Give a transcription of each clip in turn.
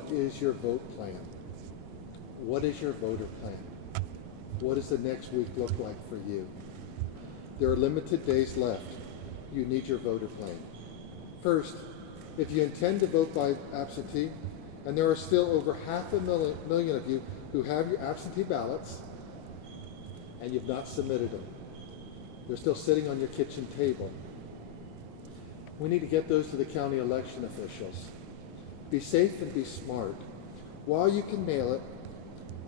what is your vote plan? What is your voter plan? What does the next week look like for you? There are limited days left. You need your voter plan. First, if you intend to vote by absentee, and there are still over 500,000 of you who have your absentee ballots and you've not submitted them. They're still sitting on your kitchen table. We need to get those to the county election officials. Be safe and be smart. While you can mail it,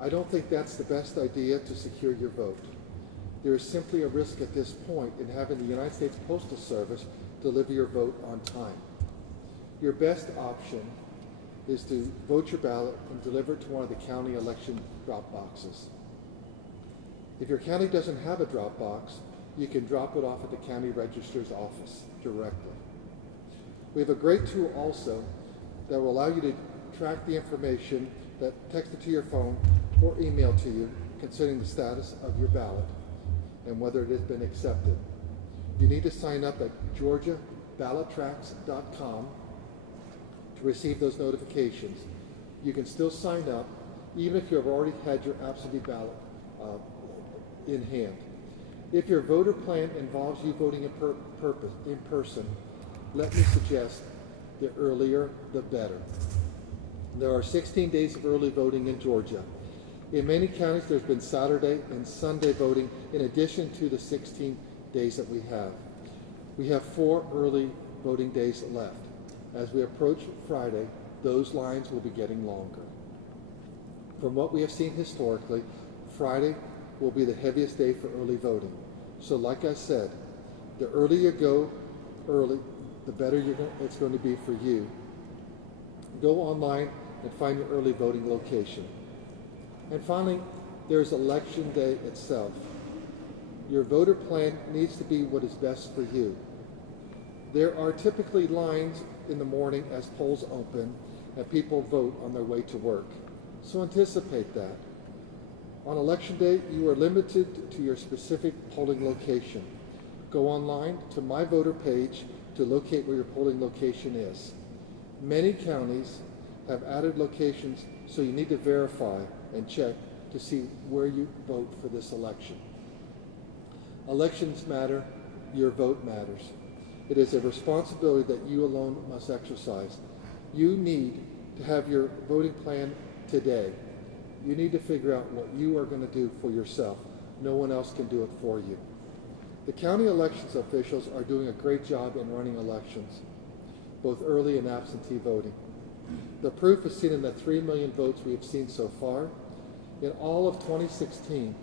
I don't think that's the best idea to secure your vote. There is simply a risk at this point in having the United States Postal Service deliver your vote on time. Your best option is to vote your ballot and deliver it to one of the county election drop boxes. If your county doesn't have a drop box, you can drop it off at the county registrar's office directly. We have a great tool also that will allow you to track the information that texted to your phone or emailed to you concerning the status of your ballot and whether it has been accepted. You need to sign up at georgiaballottracks.com to receive those notifications. You can still sign up even if you have already had your absentee ballot in hand. If your voter plan involves you voting in person, let me suggest the earlier the better. There are 16 days of early voting in Georgia. In many counties, there's been Saturday and Sunday voting in addition to the 16 days that we have. We have 4 early voting days left. As we approach Friday, those lines will be getting longer. From what we have seen historically, Friday will be the heaviest day for early voting. So like I said, the earlier you go early, the better it's going to be for you. Go online and find your early voting location. And finally, there's election day itself. Your voter plan needs to be what is best for you. There are typically lines in the morning as polls open and people vote on their way to work. So anticipate that. On election day, you are limited to your specific polling location. Go online to My Voter page to locate where your polling location is. Many counties have added locations, so you need to verify and check to see where you vote for this election. Elections matter, your vote matters. It is a responsibility that you alone must exercise. You need to have your voting plan today. You need to figure out what you are going to do for yourself. No one else can do it for you. The county elections officials are doing a great job in running elections, both early and absentee voting. The proof is seen in the 3 million votes we have seen so far. In all of 2016,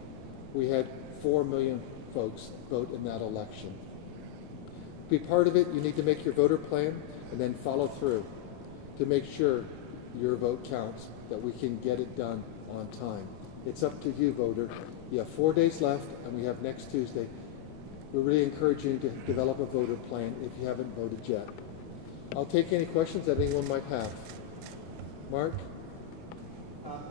we had 4 million folks vote in that election. To be part of it, you need to make your voter plan and then follow through to make sure your vote counts, that we can get it done on time. It's up to you, voter. You have 4 days left, and we have next Tuesday. We're really encouraging you to develop a voter plan if you haven't voted yet. I'll take any questions that anyone might have. Mark?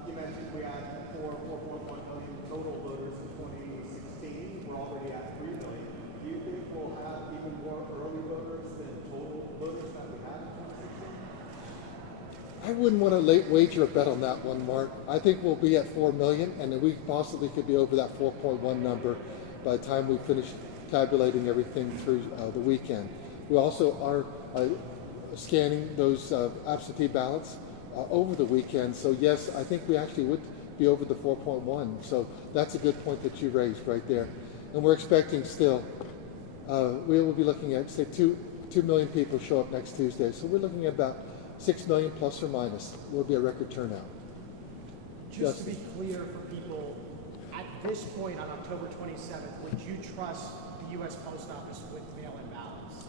You mentioned we had 4.1 million total voters in 2016. We're already at 3 million. Do you think we'll have even more early voters than total voters that we had in 2016? I wouldn't want to wager a bet on that one, Mark. I think we'll be at 4 million, and then we possibly could be over that 4.1 number by the time we finish tabulating everything through the weekend. We also are scanning those absentee ballots over the weekend. So yes, I think we actually would be over the 4.1. So that's a good point that you raised right there. And we're expecting still, we will be looking at, say, 2 million people show up next Tuesday. So we're looking at about 6 million plus or minus. Will be a record turnout. Just to be clear for people, at this point on October 27th, would you trust the U.S. Post Office with mail-in ballots?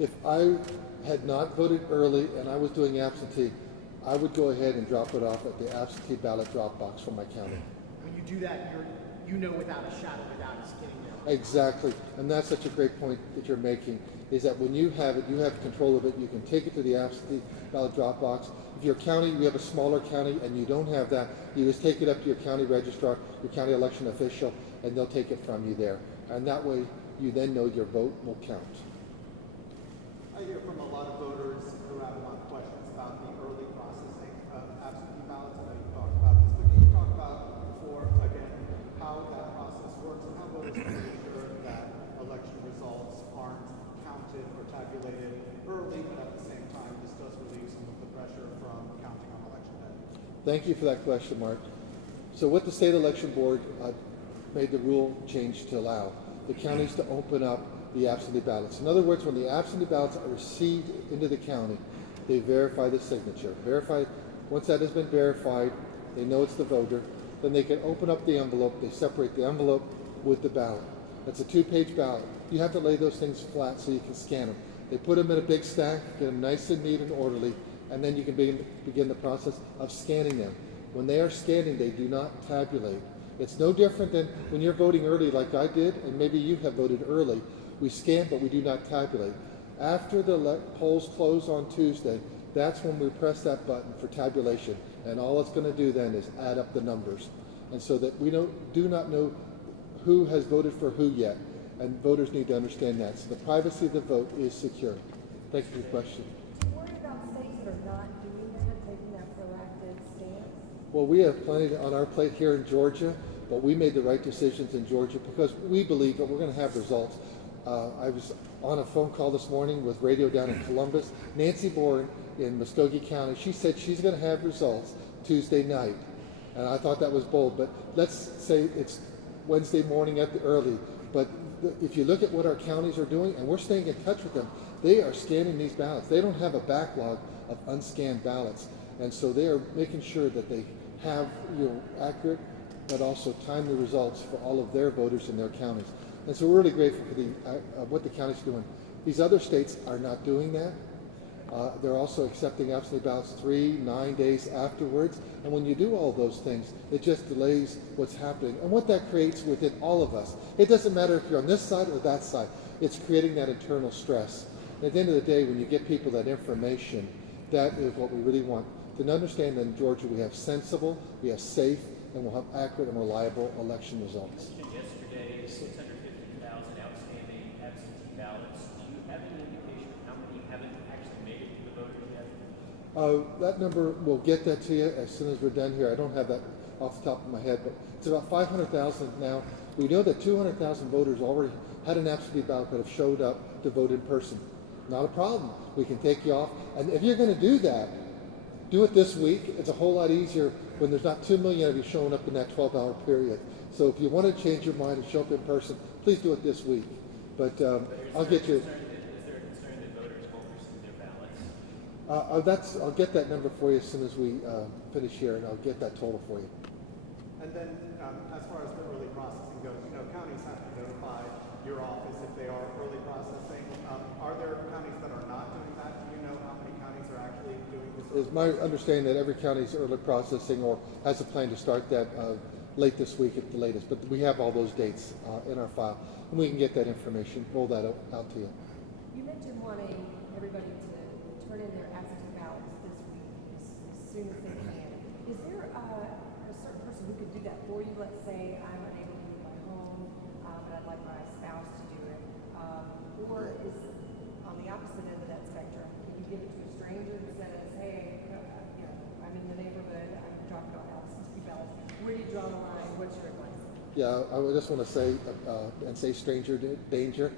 If I had not voted early and I was doing absentee, I would go ahead and drop it off at the absentee ballot drop box for my county. When you do that, you know without a shadow of a doubt it's getting there. Exactly, and that's such a great point that you're making, is that when you have it, you have control of it, you can take it to the absentee ballot drop box. If your county, you have a smaller county and you don't have that, you just take it up to your county registrar, your county election official, and they'll take it from you there. And that way, you then know your vote will count. I hear from a lot of voters who have a lot of questions about the early processing of absentee Thank you for that question, Mark. So what the state election board made the rule change to allow the counties to open up the absentee ballots. In other words, when the absentee ballots are received into the county, they verify the signature. Once that has been verified, they know it's the voter, then they can open up the envelope, they separate the envelope with the ballot. That's a 2-page ballot. You have to lay those things flat so you can scan them. They put them in a big stack, get them nice and neat and orderly, and then you can begin the process of scanning them. When they are scanning, they do not tabulate. It's no different than when you're voting early like I did, and maybe you have voted early. We scan, but we do not tabulate. After the polls close on Tuesday, that's when we press that button for tabulation. And all it's going to do then is add up the numbers. And so that we do not know who has voted for who yet. And voters need to understand that. So the privacy of the vote is secure. Thank you for your question. Do you worry about states that are not doing that, taking that proactive stance? Well, we have plenty on our plate here in Georgia, but we made the right decisions in Georgia because we believe that we're going to have results. I was on a phone call this morning with radio down in Columbus. Nancy Bourne in Muskogee County, she said she's going to have results Tuesday night. And I thought that was bold, but let's say it's Wednesday morning at the early. But if you look at what our counties are doing, and we're staying in touch with them, they are scanning these ballots. They don't have a backlog of unscanned ballots. And so they are making sure that they have accurate but also timely results for all of their voters in their counties. And so we're really grateful for what the county's doing. These other states are not doing that. They're also accepting absentee ballots 3-9 days afterwards. And when you do all those things, it just delays what's happening. And what that creates within all of us, it doesn't matter if you're on this side or that side, it's creating that internal stress. And at the end of the day, when you get people that information, that is what we really want. To understand that in Georgia we have sensible, we have safe, and we'll have accurate and reliable election results. Yesterday, 650,000 outstanding absentee ballots. Do you have any indication of how many haven't actually made it to the voters yet? That number, we'll get that to you as soon as we're done here. I don't have that off the top of my head, but it's about 500,000 now. We know that 200,000 voters already had an absentee ballot but have showed up to vote in person. Not a problem. We can take you off. And if you're going to do that, do it this week. It's a whole lot easier when there's not 2 million of you showing up in that 12-hour period. So if you want to change your mind and show up in person, please do it this week. But I'll get you. Is there a concern that voters won't receive their ballots? I'll get that number for you as soon as we finish here, and I'll get that total for you. And then, as far as the early processing goes, counties have to notify your office if they are early processing. Are there counties that are not doing that? Do you know how many counties are actually doing this? It's my understanding that every county is early processing or has a plan to start that late this week at the latest. But we have all those dates in our file, and we can get that information, roll that out to you. You mentioned wanting everybody to turn in their absentee ballots this week as soon as they can. Is there a certain person who could do that for you? Let's say I'm unable to leave my home, but I'd like my spouse to do it. Or is on the opposite end of that spectrum, can you give it to a stranger who says, hey, I'm in the neighborhood, I'm talking about absentee ballots. Where do you draw the line? What's your advice? Yeah, I would just want to say, and say stranger danger.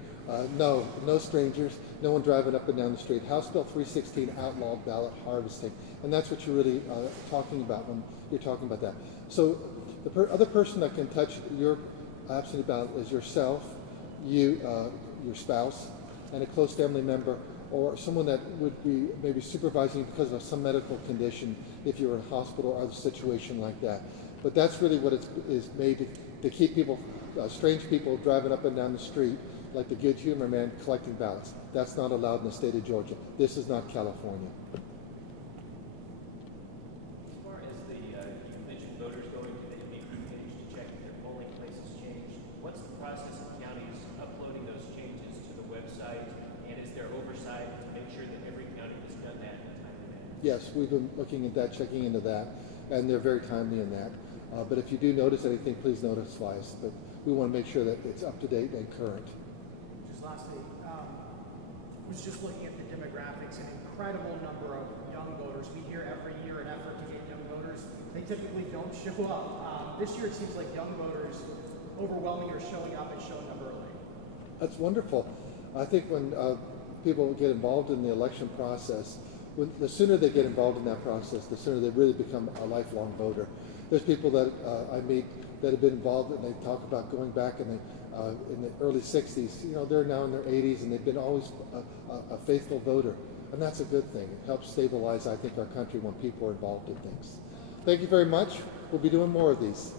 No strangers, no one driving up and down the street. House Bill 316 outlawed ballot harvesting. And that's what you're really talking about when you're talking about that. So the other person that can touch your absentee ballot is yourself, your spouse, and a close family member, or someone that would be maybe supervising you because of some medical condition if you're in a hospital or other situation like that. But that's really what it is made to keep people, strange people driving up and down the street like the Good Humor Man collecting ballots. That's not allowed in the state of Georgia. This is not California. As far as you mentioned voters going to the ME group page to check if their polling place has changed, what's the process of counties uploading those changes to the website? And is there oversight to make sure that every county has done that in a timely manner? Yes, we've been looking at that, checking into that, and they're very timely in that. But if you do notice anything, please notify us. But we want to make sure that it's up to date and current. Just lastly, was just looking at the demographics, an incredible number of young voters. We hear every year an effort to get young voters. They typically don't show up. This year it seems like young voters overwhelmingly are showing up and showing up early. That's wonderful. I think when people get involved in the election process, the sooner they get involved in that process, the sooner they really become a lifelong voter. There's people that I meet that have been involved, and they talk about going back in the early 60s. You know, they're now in their 80s, and they've been always a faithful voter. And that's a good thing. It helps stabilize, I think, our country when people are involved in things. Thank you very much. We'll be doing more of these.